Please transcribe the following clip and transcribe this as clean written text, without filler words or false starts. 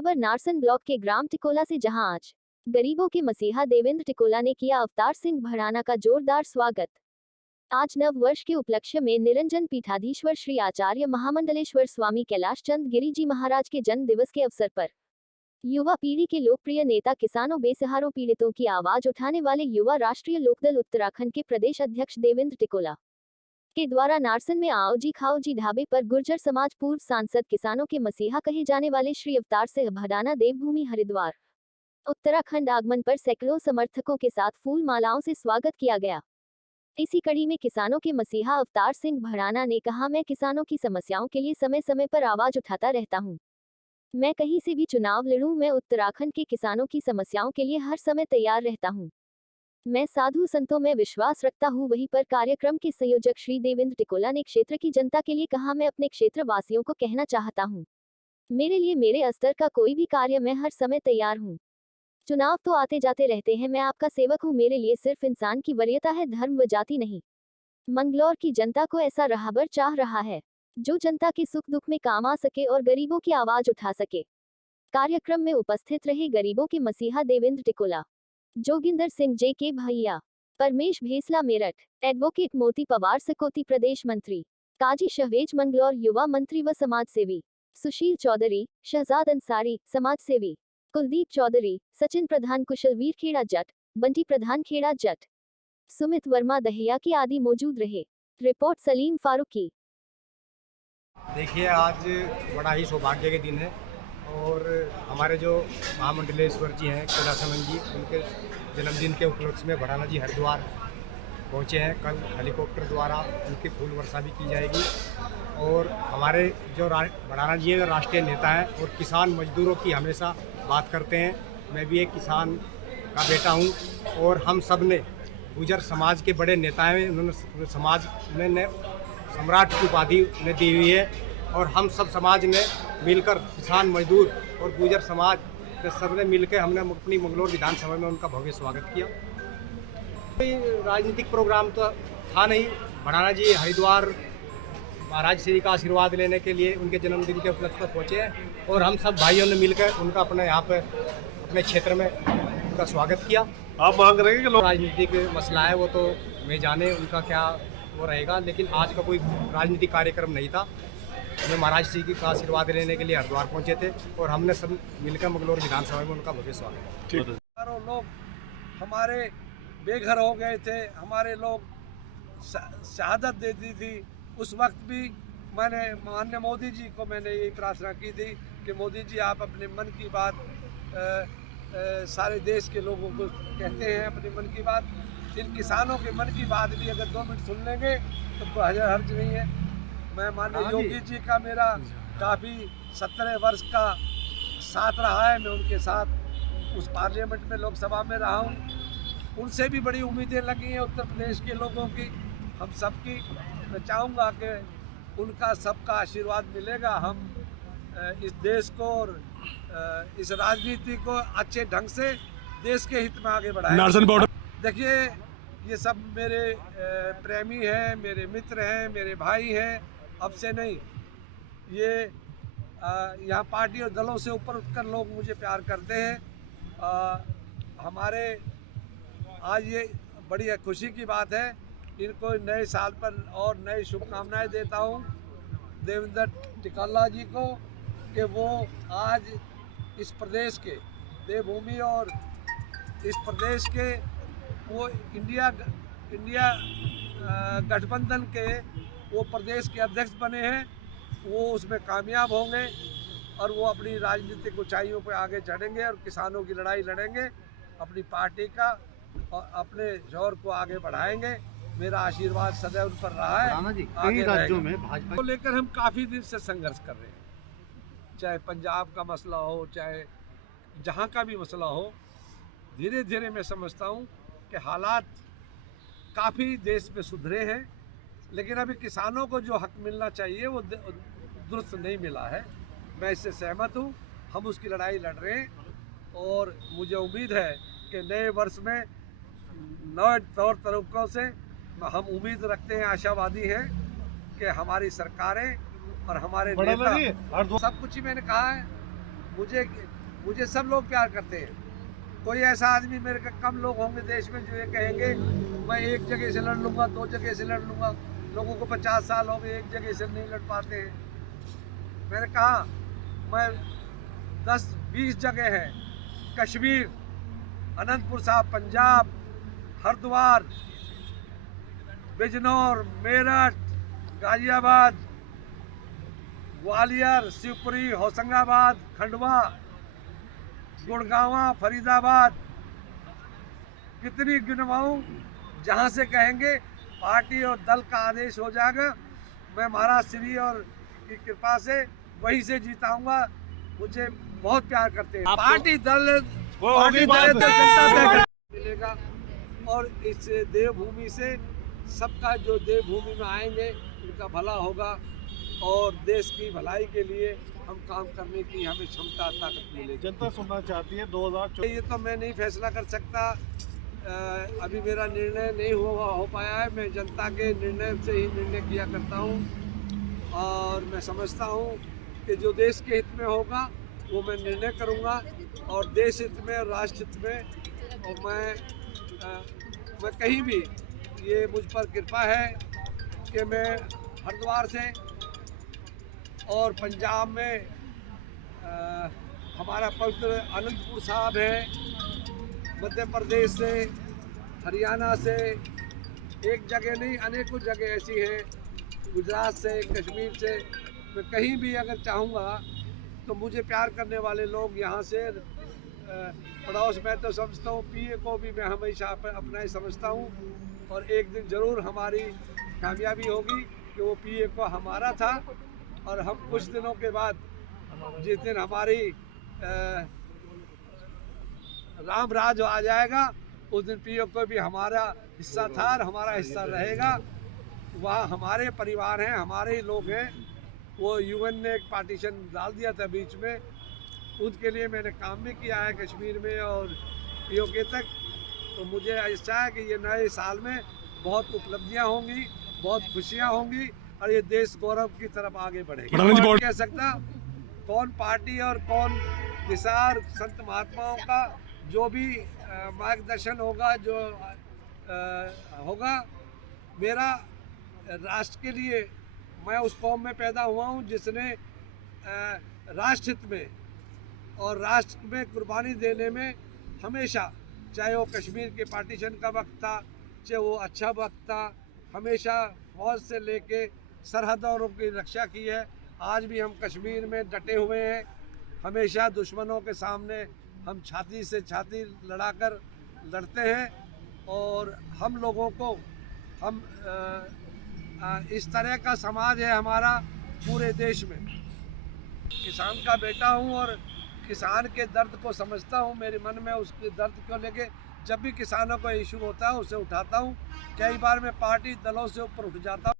खबर नारसन ब्लॉक के ग्राम टिकोला से, जहां आज गरीबों के मसीहा देवेंद्र टिकोला ने किया अवतार सिंह भड़ाना का जोरदार स्वागत। आज नव वर्ष के उपलक्ष्य में निरंजन पीठाधीश्वर श्री आचार्य महामंडलेश्वर स्वामी कैलाश चंद गिरी जी महाराज के जन्म दिवस के अवसर पर युवा पीढ़ी के लोकप्रिय नेता, किसानों, बेसहारों, पीड़ितों की आवाज उठाने वाले युवा राष्ट्रीय लोकदल उत्तराखंड के प्रदेश अध्यक्ष देवेंद्र टिकोला के द्वारा नारसन में आओ जी खाओ जी ढाबे पर गुर्जर समाज पूर्व सांसद, किसानों के मसीहा कहे जाने वाले श्री अवतार सिंह भड़ाना देवभूमि हरिद्वार उत्तराखंड आगमन पर सैकड़ों समर्थकों के साथ फूल मालाओं से स्वागत किया गया। इसी कड़ी में किसानों के मसीहा अवतार सिंह भड़ाना ने कहा, मैं किसानों की समस्याओं के लिए समय समय पर आवाज उठाता रहता हूं। मैं कहीं से भी चुनाव लड़ूं, मैं उत्तराखंड के किसानों की समस्याओं के लिए हर समय तैयार रहता हूं। मैं साधु संतों में विश्वास रखता हूं। वहीं पर कार्यक्रम के संयोजक श्री देवेंद्र टिकोला ने क्षेत्र की जनता के लिए कहा, मैं अपने क्षेत्र वासियों को कहना चाहता हूं, मेरे लिए मेरे स्तर का कोई भी कार्य मैं हर समय तैयार हूं। चुनाव तो आते जाते रहते हैं, मैं आपका सेवक हूं। मेरे लिए सिर्फ इंसान की वरीयता है, धर्म व जाति नहीं। मंगलौर की जनता को ऐसा राहबर चाह रहा है जो जनता के सुख दुख में काम आ सके और गरीबों की आवाज उठा सके। कार्यक्रम में उपस्थित रहे गरीबों के मसीहा देवेंद्र टिकोला, जोगिंदर सिंह जे के भैया, परमेश भेसला मेरठ, एडवोकेट मोती पवार सकोती प्रदेश मंत्री, काजी शहवेज मंगलौर युवा मंत्री व समाज सेवी, सुशील चौधरी, शहजाद अंसारी समाज सेवी, कुलदीप चौधरी, सचिन प्रधान कुशलवीर खेड़ा जट, बंटी प्रधान खेड़ा जट, सुमित वर्मा दहिया की आदि मौजूद रहे। रिपोर्ट सलीम फारूकी। देखिए, आज बड़ा ही सौभाग्य के दिन है और हमारे जो महामंडलेश्वर जी हैं कैलाशानंद जी, उनके जन्मदिन के उपलक्ष्य में भड़ाना जी हरिद्वार पहुंचे हैं। कल हेलीकॉप्टर द्वारा उनकी फूल वर्षा भी की जाएगी और हमारे जो भड़ाना जी हैं राष्ट्रीय नेता हैं और किसान मजदूरों की हमेशा बात करते हैं। मैं भी एक किसान का बेटा हूं और हम सब ने गुर्जर समाज के बड़े नेता हैं, उन्होंने समाज ने सम्राट की उपाधि उन्हें दी हुई है और हम सब समाज ने मिलकर किसान मजदूर और गुर्जर समाज के सब ने मिलकर हमने अपनी मंगलौर विधानसभा में उनका भव्य स्वागत किया। कोई राजनीतिक प्रोग्राम तो था नहीं। भड़ाना जी हरिद्वार महाराज श्री का आशीर्वाद लेने के लिए उनके जन्मदिन के उपलक्ष्य पर पहुँचे हैं और हम सब भाइयों ने मिलकर उनका अपने यहाँ पे अपने क्षेत्र में उनका स्वागत किया। आप मांग रहे हैं कि लोग राजनीतिक मसला है वो तो वे जाने उनका क्या वो रहेगा, लेकिन आज का कोई राजनीतिक कार्यक्रम नहीं था। हमें महाराज श्री का आशीर्वाद लेने के लिए हरिद्वार पहुंचे थे और हमने सब मिलकर मंगलौर विधानसभा में उनका भव्य स्वागत किया। हजारों लोग हमारे बेघर हो गए थे, हमारे लोग शहादत दे दी थी। उस वक्त भी मैंने माननीय मोदी जी को मैंने यही प्रार्थना की थी कि मोदी जी आप अपने मन की बात सारे देश के लोगों को कहते हैं, अपने मन की बात। इन किसानों के मन की बात भी अगर 2 मिनट सुन लेंगे तो हर्ज नहीं है। मैं माननीय योगी जी का मेरा काफ़ी 17 वर्ष का साथ रहा है। मैं उनके साथ उस पार्लियामेंट में लोकसभा में रहा हूँ। उनसे भी बड़ी उम्मीदें लगी हैं उत्तर प्रदेश के लोगों की, हम सबकी। मैं चाहूँगा कि उनका सबका आशीर्वाद मिलेगा। हम इस देश को और इस राजनीति को अच्छे ढंग से देश के हित में आगे बढ़ाएं। देखिए, ये सब मेरे प्रेमी हैं, मेरे मित्र हैं, मेरे भाई हैं। अब से नहीं, ये यहाँ पार्टी और दलों से ऊपर उठकर लोग मुझे प्यार करते हैं। हमारे आज ये बड़ी खुशी की बात है। इनको नए साल पर और नई शुभकामनाएं देता हूँ देवेंद्र टिकोला जी को कि वो आज इस प्रदेश के देवभूमि और इस प्रदेश के वो इंडिया गठबंधन के वो प्रदेश के अध्यक्ष बने हैं। वो उसमें कामयाब होंगे और वो अपनी राजनीतिक ऊंचाइयों पर आगे चढ़ेंगे और किसानों की लड़ाई लड़ेंगे, अपनी पार्टी का और अपने जोर को आगे बढ़ाएंगे। मेरा आशीर्वाद सदैव उन पर रहा है। आगे राज्यों में भाजपा को लेकर हम काफ़ी दिन से संघर्ष कर रहे हैं, चाहे पंजाब का मसला हो, चाहे जहाँ का भी मसला हो। धीरे धीरे मैं समझता हूँ कि हालात काफ़ी देश में सुधरे हैं, लेकिन अभी किसानों को जो हक मिलना चाहिए वो दुरुस्त नहीं मिला है। मैं इससे सहमत हूँ। हम उसकी लड़ाई लड़ रहे हैं और मुझे उम्मीद है कि नए वर्ष में नए तौर तरीकों से हम उम्मीद रखते हैं, आशावादी हैं कि हमारी सरकारें और हमारे नेता, सब कुछ ही मैंने कहा है मुझे मुझे सब लोग प्यार करते हैं। कोई ऐसा आदमी मेरे का कम लोग होंगे देश में जो ये कहेंगे मैं एक जगह से लड़ लूँगा, 2 जगह से लड़ लूँगा। लोगों को 50 साल हो गए, एक जगह से नहीं लड़ पाते हैं। मैंने कहा मैं 10-20 जगह है, कश्मीर, अनंतपुर साहब पंजाब, हरिद्वार, बिजनौर, मेरठ, गाजियाबाद, ग्वालियर, शिवपुरी, होशंगाबाद, खंडवा, गुड़गांव, फरीदाबाद, कितनी गिनवाऊं। जहां से कहेंगे पार्टी और दल का आदेश हो जाएगा, मैं महाराज श्री और की कृपा से वहीं से जीताऊंगा। मुझे बहुत प्यार करते हैं। पार्टी दल जनता मिलेगा और इस देवभूमि से सबका जो देवभूमि में आएंगे उनका भला होगा और देश की भलाई के लिए हम काम करने की हमें क्षमता ताकत मिलेगी। जनता सुनना चाहती है 2024। ये तो मैं नहीं फैसला कर सकता, अभी मेरा निर्णय नहीं हो पाया है। मैं जनता के निर्णय से ही निर्णय किया करता हूँ और मैं समझता हूँ कि जो देश के हित में होगा वो मैं निर्णय करूँगा और देश हित में और राष्ट्र हित में। और मैं कहीं भी, ये मुझ पर कृपा है कि मैं हरिद्वार से और पंजाब में हमारा पवित्र अनंतपुर साहब है, मध्य प्रदेश से, हरियाणा से, एक जगह नहीं अनेकों जगह ऐसी हैं, गुजरात से, कश्मीर से। मैं कहीं भी अगर चाहूँगा तो मुझे प्यार करने वाले लोग यहाँ से पड़ोस में तो समझता हूँ, पीए को भी मैं हमेशा अपना ही समझता हूँ और एक दिन ज़रूर हमारी कामयाबी होगी कि वो पीए को हमारा था और हम कुछ दिनों के बाद जिस दिन हमारी राम राज आ जाएगा उस दिन पीओ को भी हमारा हिस्सा था और हमारा हिस्सा रहेगा। वहाँ हमारे परिवार हैं, हमारे ही लोग हैं। वो यूएन ने एक पार्टीशन डाल दिया था बीच में, उनके लिए मैंने काम भी किया है कश्मीर में और पीओके तक। तो मुझे ऐसा है कि ये नए साल में बहुत उपलब्धियाँ होंगी, बहुत खुशियाँ होंगी और ये देश गौरव की तरफ आगे बढ़ेगा। कौन कह सकता कौन पार्टी और कौन दिशा, संत महात्माओं का जो भी मार्गदर्शन होगा, जो होगा मेरा राष्ट्र के लिए। मैं उस कौम में पैदा हुआ हूँ जिसने राष्ट्र हित में और राष्ट्र में कुर्बानी देने में हमेशा, चाहे वो कश्मीर के पार्टीशन का वक्त था, चाहे वो अच्छा वक्त था, हमेशा फौज से लेके सरहदों की रक्षा की है। आज भी हम कश्मीर में डटे हुए हैं। हमेशा दुश्मनों के सामने हम छाती से छाती लड़ाकर लड़ते हैं और हम लोगों को इस तरह का समाज है हमारा पूरे देश में। किसान का बेटा हूँ और किसान के दर्द को समझता हूँ। मेरे मन में उसके दर्द को लेके जब भी किसानों का इशू होता है उसे उठाता हूँ। कई बार मैं पार्टी दलों से ऊपर उठ जाता हूँ।